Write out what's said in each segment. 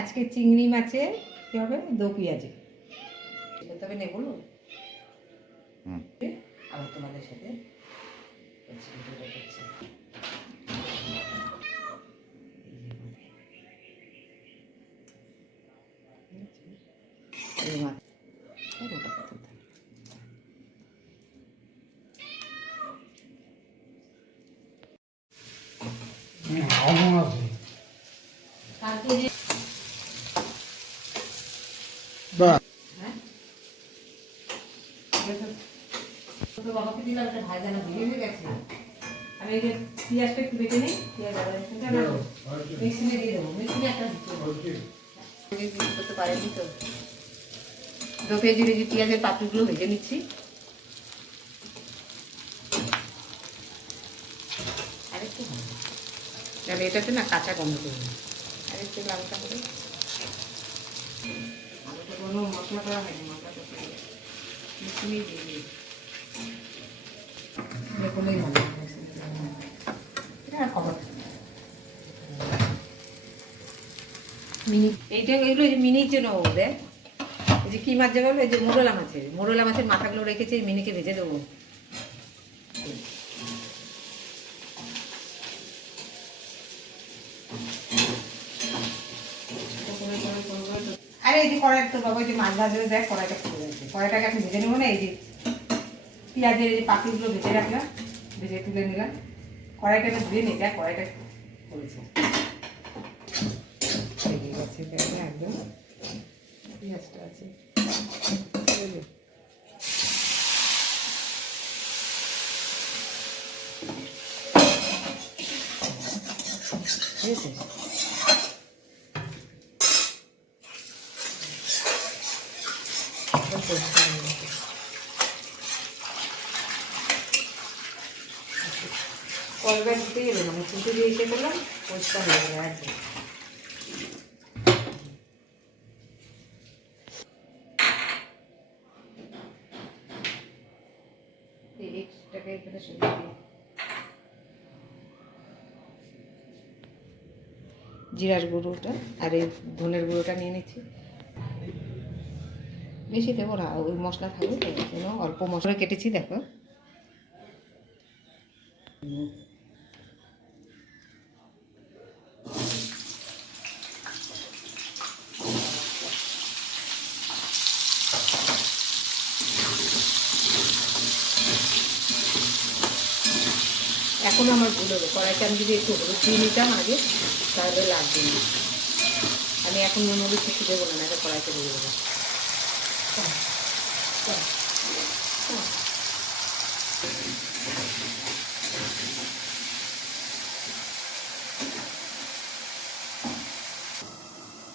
আজকে চিংড়ি মাছে কি হবে, দো পেঁয়াজে তবে নেই বলুন। আবার তোমাদের সাথে বাবাকে দিলাম, একটা ভাই জানা ভেঙে হয়ে গেছে। আমি এই যে পেঁয়াজটা একটু বেটে নিই, পেঁয়াজ আদা রসুনটা মিক্সিতে দিয়ে দেবো। মিক্সিতে একটা করতে পারেনি তো। দো পেঁয়াজের এই যে পেঁয়াজের পাপড়িগুলো ভেজে নিচ্ছি। আরেকটু তাহলে এটাতে না কাঁচা গন্ধ করবে। আরেকটু লালটা করে আলুটা কোনো মশলা করা হয়নি, মশলাটা মিশিয়ে দিয়ে দিই। দেখলেই ভালো খবর। মিনি এইটা এগুলো এই যে মিনির জন্য দেখ, এই যে কি মাছ যে বলো, এই যে মোরলা মাছের মাথাগুলো রেখেছে, মিনিকে ভেজে দেবো। আরে এই যে কড়াই তো বাবা, এই যে মাছ ভাজলে দেখ কড়াইটা ফুটে যাচ্ছে। কড়াইটাকে এখন ভেজে নেবো না। এই যে পেঁয়াজের এই যে পাখিগুলো ভেজে রাখলাম, ভেজে তুলে নিলাম। কড়াইটা ধুয়ে নিই, দেখ কড়াইটা করেছে একদম। পেঁয়াজটা আছে ঠিক আছে। কলবার দিতেই এলো মানে ছুটি দিয়ে এসে করলাম, পরিষ্কার হয়ে গেলো একদম। জিরার গুঁড়োটা আর এই ধনের গুঁড়োটা নিয়ে নিচ্ছি। বেশি দেবো না, ওই মশলা থাকবে তো, জন্য অল্প মশলা কেটেছি দেখো। এখন আমার ভুল হলো, কড়াইতে আমি যদি একটু হলুদ দিয়ে নিতাম আগে তাহলে লাগবে না। আমি এখন নুন হলুদ কিছু দেবো না, এটা কড়াইতে দিয়ে দেবো।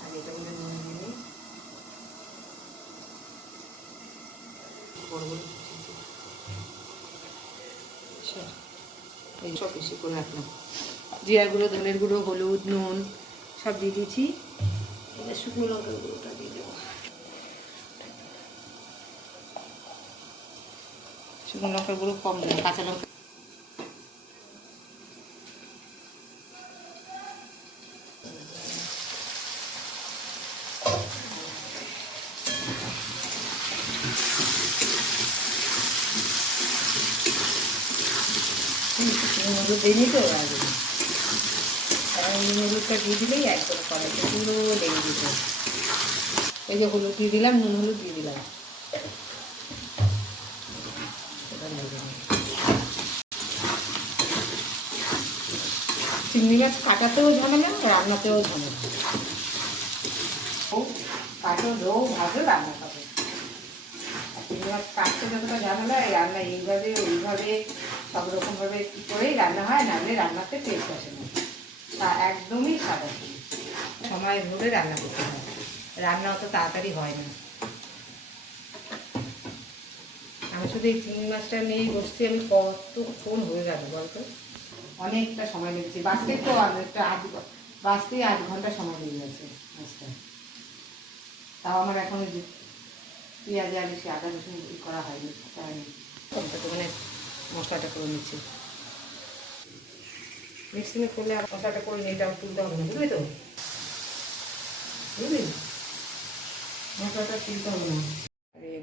আর এটা বলে নুন দিয়ে এই সব বেশি করে রাখলাম। জিরার গুঁড়ো, ধনের গুঁড়ো, হলুদ, নুন সব দিয়ে দিয়েছি। এবার শুকনো লঙ্কার গুঁড়োটা দিয়ে দেবো। শুকনো লঙ্কার গুঁড়ো কম দেবো, কাঁচা লঙ্কা হলুদ দিয়ে নিতে হবে আগে। নুন হলুদটা দিয়ে দিলেই একদম কড়াইতে পুরো লেগে দিতে। এই যে হলুদ দিয়ে দিলাম, নুন হলুদ দিয়ে দিলাম। চিংড়ি মাছ কাটাতেও ঝামেলা, রান্নাতেও ঝামেলা। কাটো, ধো, ভাজো, রান্না খাবে। চিংড়ি মাছ কাটতে যতটা ঝামেলা, এই রান্না এইভাবে ওইভাবে সব রকমভাবে কী করেই রান্না হয়, নাহলে রান্নাতে টেস্ট আসে না। তা একদমই সাদা সময় ধরে রান্না করতে হয়, রান্না অত তাড়াতাড়ি হয় না। আমি শুধু এই চিংড়ি মাছটা নিয়েই বসছি, আমি কতক্ষণ হয়ে গেল বলতো, অনেকটা সময় লেগেছে। বাঁচতে তো অনেকটা বাঁচতেই 8 ঘন্টা সময় লেগে গেছে মাছটা। তাও আমার এখন পেঁয়াজ আর বেশি আদা রসুন করা হয়নি, তাই মানে মশলাটা করে নিচ্ছি। মিক্সিংয়ে করলে আর মশলাটা করে নিয়ে এটা তুলতে হবে না, বুঝলি তো। বুঝলি, মশলাটা তুলতে হবে না। আর এই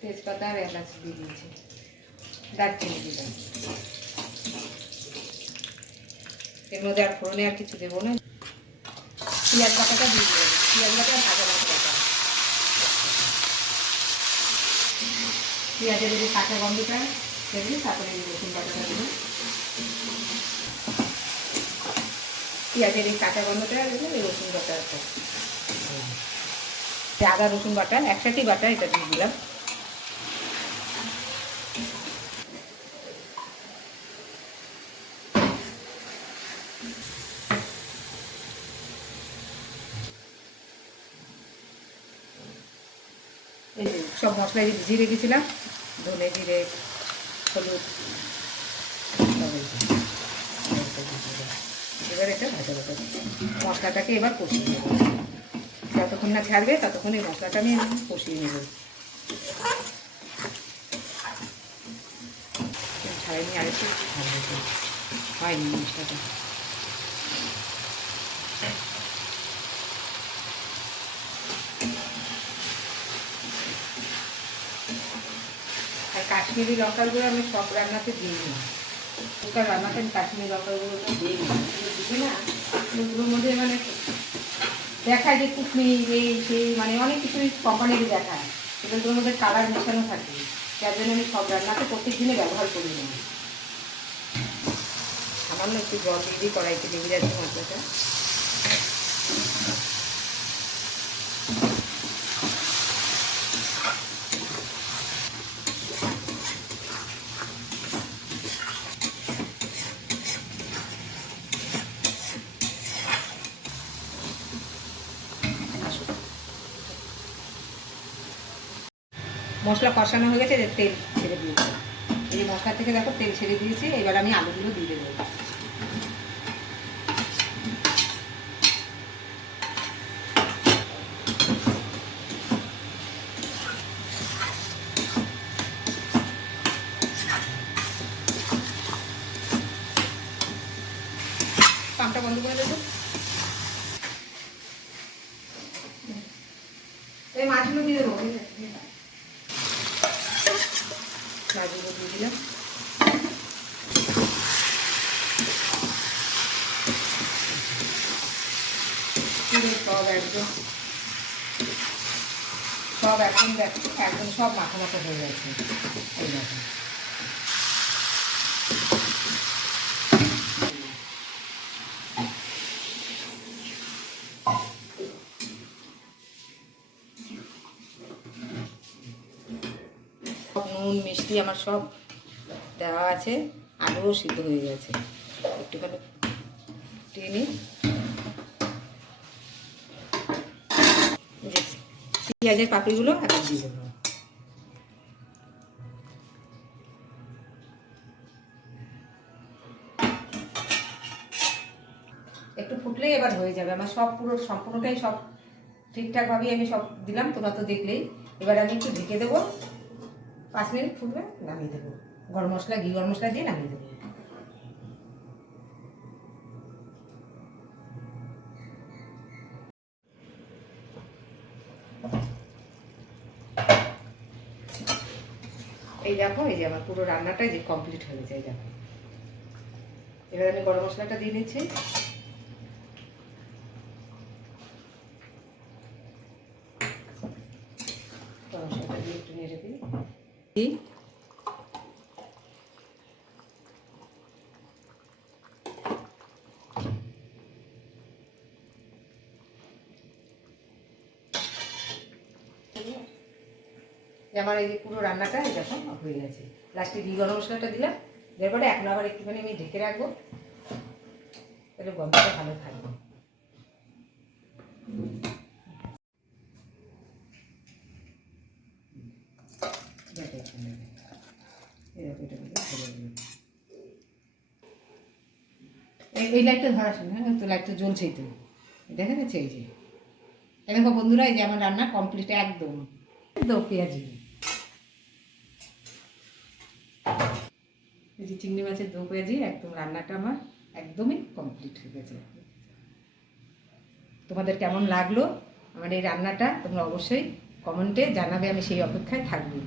তেজপাতা আর এলাচ দিয়ে দিয়েছি, দারচিনি দিলাম। এর মধ্যে আর ফোড়নে আর কিছু দেবো না। পেঁয়াজ বাটাটা দিয়ে দেবো, পেঁয়াজ বাটা আর ভাজা মশলাটা। পেঁয়াজের যদি কাঁচা গন্ধটা দেবো, তারপরে রসুন বাটাটা দেবো। পেঁয়াজের এই কাঁচা গন্ধটা দেবো, এই রসুন বাটাটা, আদা রসুন বাটা একসাথেই বাটা, এটা দিয়ে দিলাম। এই যে সব মশলা ভিজিয়ে রেখেছিলাম, ধনে জিরে হলুদ, এবার এটা ভাজা ভাজা মশলাটাকে এবার কষিয়ে নেব। যতক্ষণ না ছাড়বে ততক্ষণ এই মশলাটা আমি কষিয়ে নেব। ছাড়িয়ে নিয়ে আরেকটু ভালো হয়নি মশলাটা। আর কাশ্মীরি লঙ্কার গুঁড়ো আমি সব রান্নাতে দিই না, ওটা রান্নাতে আমি কাশ্মীরি লঙ্কার গুঁড়োটা দিই না, দিই না। ওগুলোর মধ্যে মানে দেখায় যে কুটনি এই সেই মানে অনেক কিছুই কোম্পানিরই দেখায়, এগুলোর মধ্যে কালার মেশানো থাকে, যার জন্য আমি সব রান্নাতে প্রত্যেক দিনে ব্যবহার করি না। সামান্য একটু জল দিয়ে দিই, কড়াইতে লেগে যাচ্ছে মশলাটা। মশলা কষানো হয়ে গেছে, তেল ছেড়ে দিয়েছি। এই মশলা থেকে দেখো তেল ছেড়ে দিয়েছি, এবার আমি আলুগুলো দিয়ে দেবো। পাম্পটা বন্ধ করে দেবো। এই মাছগুলো দিয়ে দেবো, মাছগুলো দিয়ে দিলাম। সব একদম একদম সব মাথা মাথা হয়ে গেছে। এই দেখো নুন মিষ্টি আমার সব দেওয়া আছে, আলুও সিদ্ধ হয়ে গেছে। একটুখানি টেনে নিই। পেঁয়াজের পাপড়িগুলো এখন দিয়ে দেবো। একটু ফুটলেই এবার হয়ে যাবে আমার সব, পুরো সম্পূর্ণটাই সব ঠিকঠাকভাবেই আমি সব দিলাম, তোমরা তো দেখলেই। এবার আমি একটু ঢেকে দেবো, 5 মিনিট ফুটবে, নামিয়ে দেবো। গরম মশলা, ঘি গরম মশলা দিয়ে নামিয়ে দেবো। এই দেখো, এই যে আমার পুরো রান্নাটাই যে কমপ্লিট হয়ে যায়। দেখো এবার আমি গরম মশলাটা দিয়ে দিচ্ছি। গরম মশলাটা দিয়ে একটু নেড়ে দিই। আমার এই যে পুরো রান্নাটা এই দেখো হয়ে গেছে। লাস্টে ঘি গরম মশলাটা দিলাম, এরপরে এখন আবার একটুখানি আমি ঢেকে রাখবো, তাহলে গন্ধটা ভালো থাকবে। এই লাইটটা ধরা শুনে, হ্যাঁ তো লাইটটা জ্বলছেই তো, দেখা যাচ্ছে। এই যে দেখো বন্ধুরা, এই যে আমার রান্না কমপ্লিট একদম একদম পেঁয়াজি। এই যে চিংড়ি মাছের দো পেঁয়াজি একদম রান্নাটা আমার একদমই কমপ্লিট হয়ে গেছে। তোমাদের কেমন লাগলো আমার এই রান্নাটা তোমরা অবশ্যই কমেন্টে জানাবে, আমি সেই অপেক্ষায় থাকবো।